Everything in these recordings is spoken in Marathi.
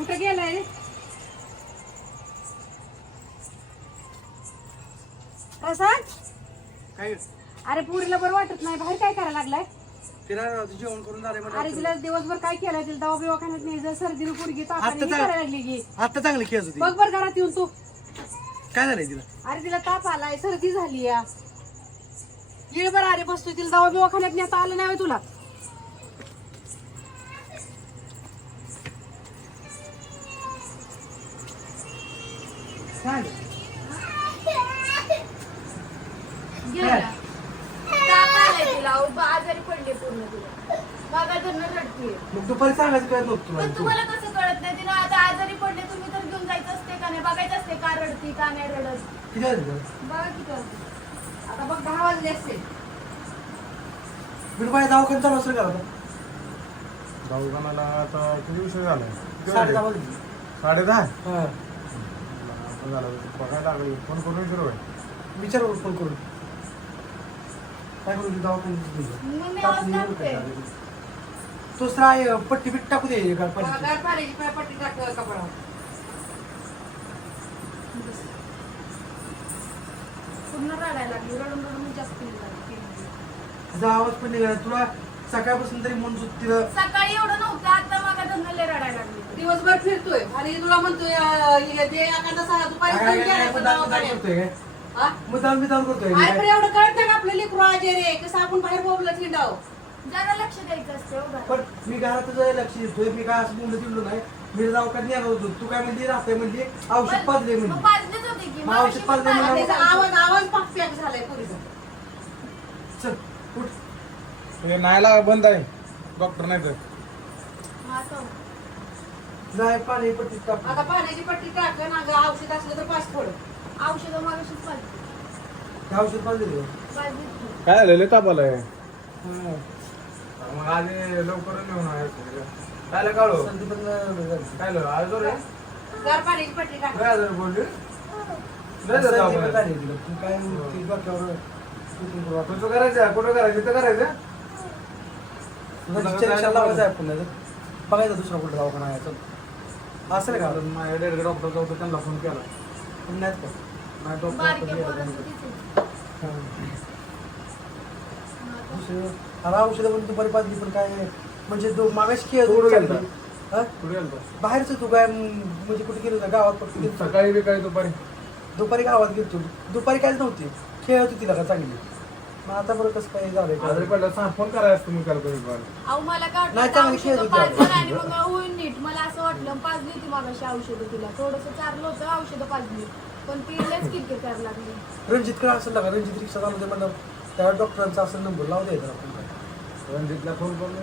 कुठं गेलाय? प्रसाद? काय? अरे पुरीला बरं वाटत नाही. बाहेर काय करायला लागलाय? फिरायला जेवण करून झाले अरे तिला दिवसभर काय केलंय तिला दवा बिवा खाण्यात नाही. जर सर्दीनं पुरगी तापाने आता तर- करायला लागली की. आता चांगली होती. बघ बरं घरात येऊन तू. काय झालंय तिला? अरे तिला ताप आलाय. सर्दी झाली या येळ बरं अरे बसतोय. तिला दवा बिवा खाण्यात नेता आलं नाही होय तुला काय गेला. ताप आलाय तिला. अहो, बा- आजारी पडले पूर्ण तिला. बघा धरणं रडतीये. मग दुपारी सांगायचं काय तुला पण तुम्हाला कसं कळत नाही? तिला आता आजारी पडले तुम्ही तर घेऊन जायचं असते का नाही? बघायचं असते का रडती का नाही रडत. किती? बघा की करते. आता बघ दहा वाजले असते बाहेर दवाखाना चालू असेल का आता? दवाखान्याला आता किती उशीर झालाय? साडे दहा वाजले? वाजले. साडे दहा? हा. आता झालं बघायला लागली फोन करून विचारू फोन करून. काय करू तू दवाखान्यात? दुसरा आहे, पट्टी बिट्टी टाकू दे पट्टी गार पाण्याची पाय पट्टी टाक कपडा पूर्ण रडायला लागली. रडून रडून जास्त झालं. तुझा आवाज पण निघाला तुला सकाळपासून तरी म्हणून तिला सकाळी एवढं नव्हतं आता रडायला लागली. दिवसभर फिरतोय. आणि तुला म्हणतोय अं, एखादा सहा दुपारी फोन मुद्दाम- दवाखान्यात. करतोय काय? हा? मुद्दाम बिदाम करतोय अरे पण काय? एवढं कळतं का आपलं लेकरू आजे रे? कसं आपण बाहेर बोबलं हिंडाव जरा लक्ष द्यायचं असते हो. पण मी घरात तुझं लक्ष देतोय. मी काय असं बोललं दिलं नाही मी दवाखान्यात होतो. तू काय म्हणली? म्हणली. औषध पाजले मग म्हणली. पाजलेच होते की. मग मग औषध पाजलं पण. त्याचा आवाज आवाज पाक पॅक झालाय पुरीचा. चल उठ. हे नाहीला बंद आहे. डॉक्टर नाही तर. तो. जाय पाणी पट्टी टाक आता पाण्याची पट्टी टाक ना ग औषध असलं तर पाच थोडं औषधं. हे औषध की. काय झालं लय ताप आलाय हा. मग आधी लवकर नेऊन काय काढू सर्दी पण झाली. काय झालं आज रे गार पाण्याची पट्टी टाक काय बोलली लय सर्दी झालं पण दवाखान्यात. झाली तिला. तू काय ती डोक्यावर कुठून करू आपण? तुझं करायचं कुठं करायचं इथं करायचं तिच्या रिक्षाला लावायचं आहे पुन्हा. बघायचं दुसरा कुठं दवाखाना आहे चल. असेल का माझ्या डेडगे डॉक्टर होतं त्यांना फोन केला पुण्यात का नाही डॉक्टर बारक्या होतं, पोराचं गेला. तिथे. तो. दुसरं मला औषधं पण दुपारी पाजली पण काय म्हणजे तू मागाशी खेळ कुठं? हा? कुठे? बाहेरच तू काय म्हणजे कुठे गेलो होता गावात गेलतो. सकाळी दुपारी दुपारी गावात गेलतो दुपारी काहीच नव्हती खेळ होती तिला का चांगली मग आता बरं कसं काय झालंय? आजारी काय? पडला सांग फोन काल कधी पण अहो मला काय वाटलं नाही, आता चांगली खेळ औषधं होती आपण. पाजलं आणि मग होईल नीट. मला असं वाटलं पाजली होती मागाशी औषधं तिला. थोडस चारलं होतं औषधं पाजली पण ती लयच किरकिर करायला लागली. रणजित काय असेल ना का रणजित रिक्षा चालवते म्हणलं त्या डॉक्टरांचा असेल नंबर लावू द्यायचा आपण. रणजितला फोन करून.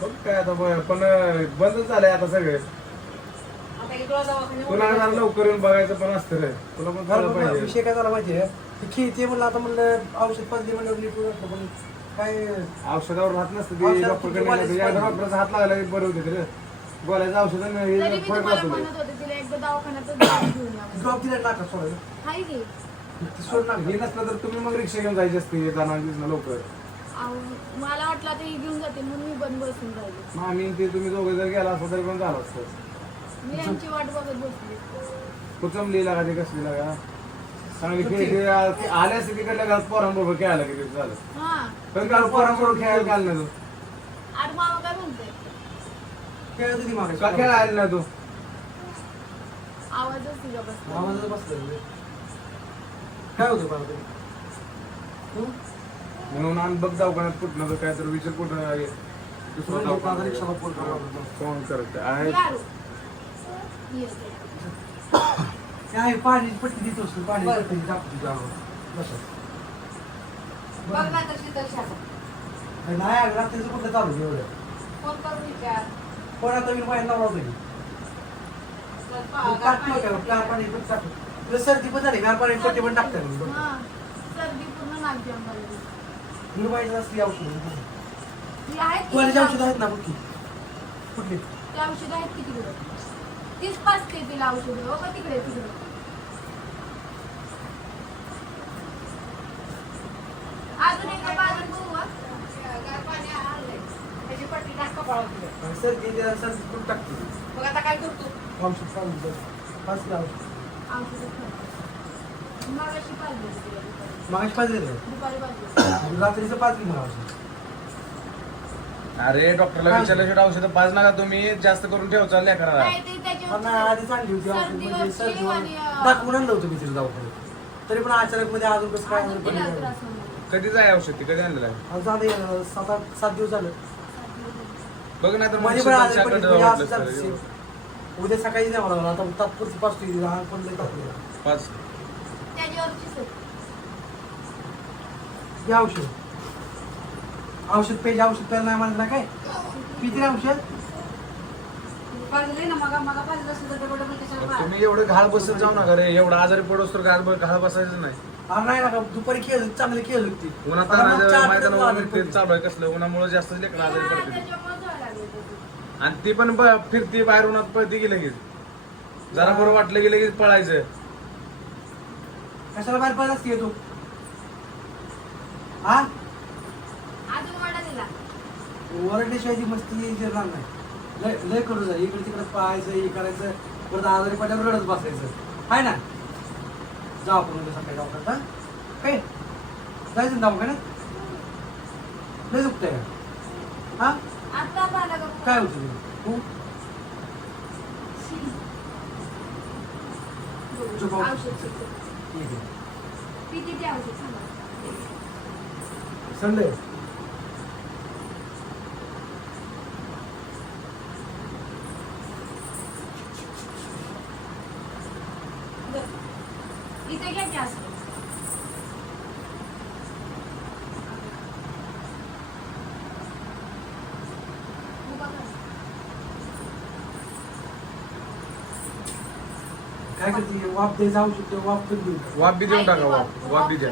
बघ काय आता ब- पण बंदच झालंय आता सगळे. आता लवकर येऊन बघायचं पण असतं रे. तुला पण बरं, कळलं बरं, पाहिजे. विषय काय झाला माहितीये? ती खेळते म्हणलं आता म्हणलं औषध पाजली म्हणलं पण काय औषधावर राहत नसतं ते डॉक्टर किती वालीच पाहिजे. डॉक्टरचा हात लागला की बरं होते रे गोळ्याचं औषध तरी मी फरक तुम्हाला असतो म्हणत होते तिला एकदा दवाखान्यातच जाऊन घेऊन या म्हणून. ड्रॉप दिला टाका सोडायला हाय की. ती सोड ना हे नसलं तर तुम्ही मग रिक्षा घेऊन जायची असते येताना दिसणं लवकर. अहो, मला वाटलं आता ही घेऊन जाते म्हणून मी बंद बसून राहिले. मग आम्ही ते तुम्ही दोघे जर गेला असता तरी पण झालं असतं. मी यांची वाट बघत बसली. कुचमली लागा ते कसली लागा चांगली खेळ आले असते तिकडल्या घरात पोरांबरोबर खेळायला किती झालं. हा. पण काल पोरांबरोबर खेळायला काल नाही तू. आणि मामा काय म्हणते? खेळत होती मागे. का खेळायला तू? आवाजच बसला आवाजाचं बसलं काय होतं तरी? हं? म्हणून आम्ही बघ कुठनं तर काय तर विचार कुठं आहे. दुसरं करायला लागले. फोन करत आहे. काय पाणी पट्टी देत असतो पाणी बरं. टाकतो. बस. बघ ना शाखा नाही रात्रीचं कुठं चालू आहे एवढं फोन करून विचार पण आता मी बाहेर लावला होता की. पा- गार टाकतो गार. पाणी पण टाकतो. तुला सर्दी पण झाली गार पाणी पट्टी पण टाकतात. हा. सर्दी पूर्ण असली औषध ती आहेत किती कोणाची औषध औषधं? आहेत ना. कुठली ती औषधं आहेत की तिकडे तीच पाचते तिला औषधं हो का तिकडे तिकडे अजून एका बाजून खूप टाकते. मग आता काय करतो? औषध चालू पाच किलो औषध. मगाशी. मागाशी पाच पाजली. रात्रीचं पाच औषध. अरे डॉक्टरला विचारल्याशिवाय औषधं पाच नका तुम्ही जास्त करून ठेवचा लेकराला नाही ते त्याच्यावर पण आधी चांगली होती औषध सर्दी म्हणजे होती सर्दी आणि, अं, दाखवून आणलं होतं मी तिला दवाखान्यात तरी पण अचानक मध्ये अजून कसं काय अजून झालं पण तिला नाही. त्रास होणार. कधीच आहे औषध ते कधी आणलेलं आहे आज झालं अं, सात आठ सात दिवस झालं बघ नाही तर मध्ये पण आजारी पडली म्हणजे. उद्या सकाळी द्यावं लागलं आता तात्पुरती पाच तुझी लहान पण लई तात्पुरती. पाच त्याच्यावरची सर्दी. हे औषध औषध पेज औषध प्यायला नाही म्हणत ना काय? किती औषध? ना मग मग पाजलं सुद्धा त्याच्यावर. तुम्ही एवढं घाल बसत जाऊ नका रे एवढं आजारी पडोस तर घाल घाल बसायचं नाही. अरे नाही ना दुपारी खेळ चांगली खेळ होती. उन्हात मैदानावर ते चालू आहे कसलं उन्हामुळे जास्त लेकरं आजारी पडते. आणि ती पण ब- फिरती बाहेर उन्हात पळती की लगेच. जरा बरं वाटलं की लगेच पळायचं. कशाला बाहेर पडलास की तू? हा? ओरडल्याशिवाय ती मस्ती येणार नाही. लय लय करू जा. इकडे तिकडे पाहायचं हे करायचं. परत आजारी पडल्यावर रडत बसायचं. आहे ना? जा आपण उद्या सकाळी हा? काय? जायचं ना दवाखान्यात? लय दुखतंय. का हा काय होतं ते? ठीक आहे. संडे इथे घ्या की असं उभा करा. काय करते वाप दे जाऊ शकतो वाप पण देऊ? वाप बी देऊन टाका वाप वाप बी द्या.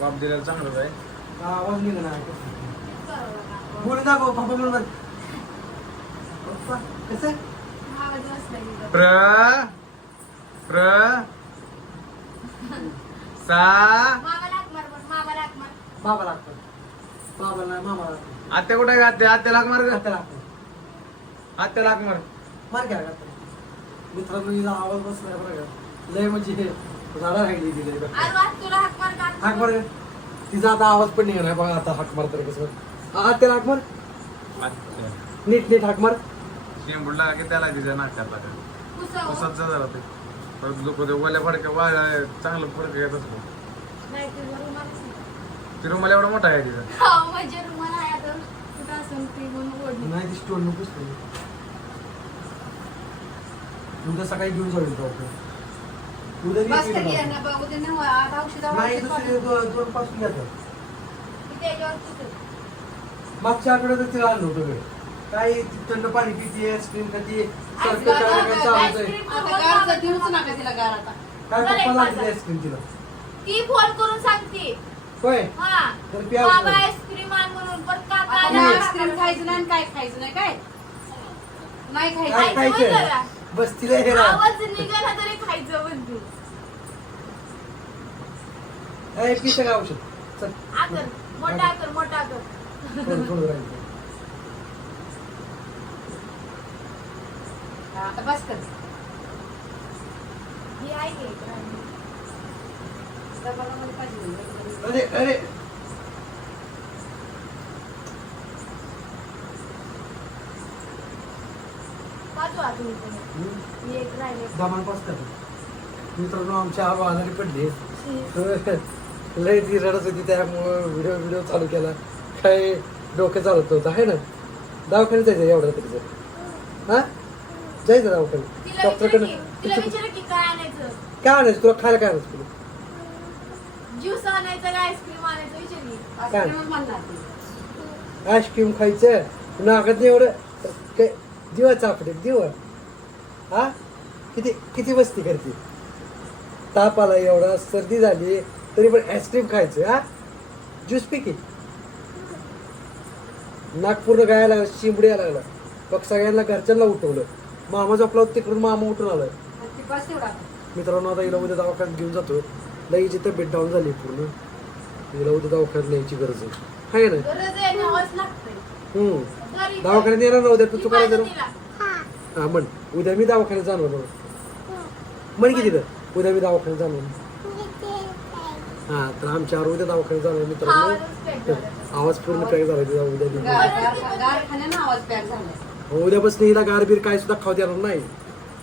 वाप दिल्याला चांगलंच आहे ना. पप्पा म्हणून. पप्पा कसं. प्र प्र सा. बाबा लागतो बाबा नाही मामा लागतो आत्या कुठे आहे? आत्या आत्या लाग मार ग. आता लागतो आत्या लाग मार मार घ्या आता मित्रांनो हिला आवाज बसला बरं का लय म्हणजे हे झाडा राहिली ती लय हाक मार. तिचा आता आवाज पण निघणार बघा आता हाक मार तर कसं हा त्याला हाक मार. नीट नीट हाक मार शेंबूड लागा की त्याला तिच्या पुसावं. उसाच जरा ते परत लोक ते ओल्या फडक्या वाळ्या चांगलं फडक येत असतो. ती रुमाला एवढा मोठा आहे तिचा हा, म्हणजे आता. ते. नाही ती स्टोन नकोच नाही उद्या सकाळी घेऊन जाऊ डॉक्टर उद्या बस नाही, आता औषधावर नाही औषध दुसरे दो- दोन पासून घेतात ती. मागच्या आठवड्यात तिला आणलं होतं मी. काय थंड पाणी पिते आईस्क्रीम खाते सारखं काय काय चालूच आहे आईस्क्रीम आता बरोबर गारचं मामाला देऊच हाक नका मार. तिला गार आता काय बरं आहे पप्पा लागते. आईस्क्रीम तिला ती फोन करून सांगते होय हा तर प्या बाबा. आईस्क्रीम आण म्हणून पण काका आता आला. आईस्क्रीम खायचं नाही आणि काय खायचं नाही काय नाही काय खायचं? बस तिला हे. आवाज निघाला तरी खायचं म्हणतो ए, पितं का औषध चल आकर मोठा आकर मोठा आकर थोडं थोडं राहिलं. हा, आता बस कर ही आहे की एक राणी. डबामध्ये पाहिजे अरे अरे ही एक राहिली. दमान पास कर मित्रांनो आमच्या आबा आजारी पडले. लय ती रडत होती त्यामुळं व्हिडिओ व्हिडिओ चालू केला. काय डोकं चालत होतं आहे ना? दवाखान्यात जायचं एवढं तरी जर. हा? जायचं दवाखान्यात. डॉक्टरकडे काय आणायचं? काय आणायचं? तुला खायला काय आणायचं तुला? ज्यूस आणायचं का आईस्क्रीम आणायचं? विचार की. आईस्क्रीमच म्हणणार ती. आईस्क्रीम खायचं? नाकात नाही एवढं? काय? दिवा चापडे दिवा. हा? किती किती वस्ती करते? ताप आला एवढा सर्दी झाली तरी पण आईस्क्रीम खायचं हा? ज्यूस पी की नागपूरला गायला लागला शिंबडी यायला लागला. बघ सगळ्यांना घरच्यांना उठवलं. मामा झोपला होता तिकडून मामा उठून आलाय तेवढा मित्रांनो आता हिला उद्या दवाखान्यात घेऊन जातो. लईची तब्येत डाऊन झाली पूर्ण. हिला उद्या दवाखान्यात न्यायची गरज आहे. हाय ना हम्म. दवाखान्यात येणार ना उद्या? तू तू करायचं पाहिजे ना तिला. हा म्हण. उद्या मी दवाखान्यात जाणार म्हणून. म्हण की तिथं. उद्या मी दवाखान्यात जाणार हा तर आमच्या आरोग्य उद्या दवाखान्यात जाणार मित्रांनो. आवाज पूर्ण पॅक झाला तिचा उद्या दिवशी. गार- गार- उद्यापासून हिला गारबीर काय सुद्धा खाऊ देणार नाही.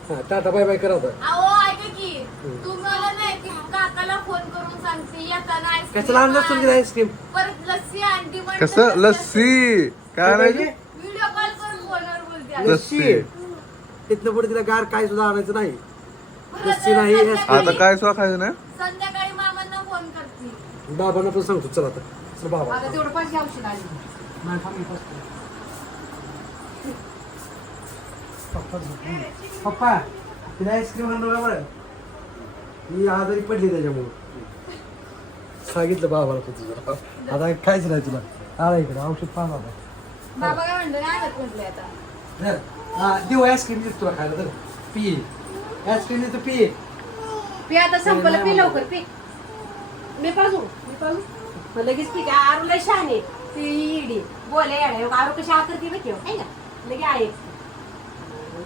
हा टाटा बाय बाय करा आता. अहो ऐका की तुम्हाला नाही की काकाला फोन करून सांगते येताना ice cream कशाला आणलं तुला आण. आईस्क्रीम कसं? तर लस्सी. काय नाही व्हिडिओ कॉल करून फोनवर बोलते आता. लस्सी. तिथनं पुढे तिला गार काय सुद्धा आणायचं नाही. नाही, आता काय सुद्धा खायचं नाही? संध्याकाळी मामांना फोन करते. बाबांना पण सांगतो चला आता. चल बाबा. आता तेवढं औषध आली मी. पप्पा तिला आईस्क्रीम आणलं बरं ही आजारी पडली त्याच्यामुळे. सांगितलं बाबाला पण तुझं. आता काहीच नाही तुला. आला इकडे औषध पहा बाबा. बाबा काय म्हणलं नाही आणत आता. हा देऊ आईस्क्रीम देतो तुला खायला तर पी. आईस्क्रीम देतो पी. पी आता संपलं पी लवकर पी. मी पाजू मी पाजू. मग लगेच पी का आरू लय शहाणे ती इडी बोले येडे आरू कशी आकरती बघ आहे ना? लगे आहे.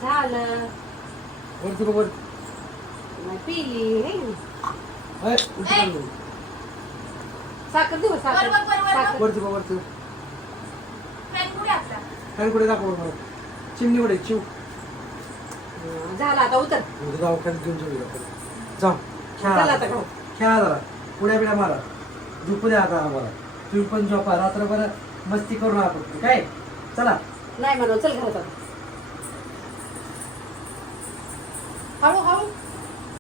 झालं. वरती बघ वर. मग पिली है उलटी ए. साखर देऊ साखर. साखर. वरती बघ वरती फॅन कुठे दाखव बरं मला चिमणी कुठे चिव. झालं आता उतर. उद्या दवाखान्यात घेऊन जाऊ आपण जाऊ चला खेळा आता खाऊ. खेळा जरा. पुण्या बिड्या मारा. झोपू द्या आता आम्हाला. तुम्ही पण झोपा रात्रभर मस्ती करू आपण काय? चला. नाही म्हणून चल घरात आता. हळू.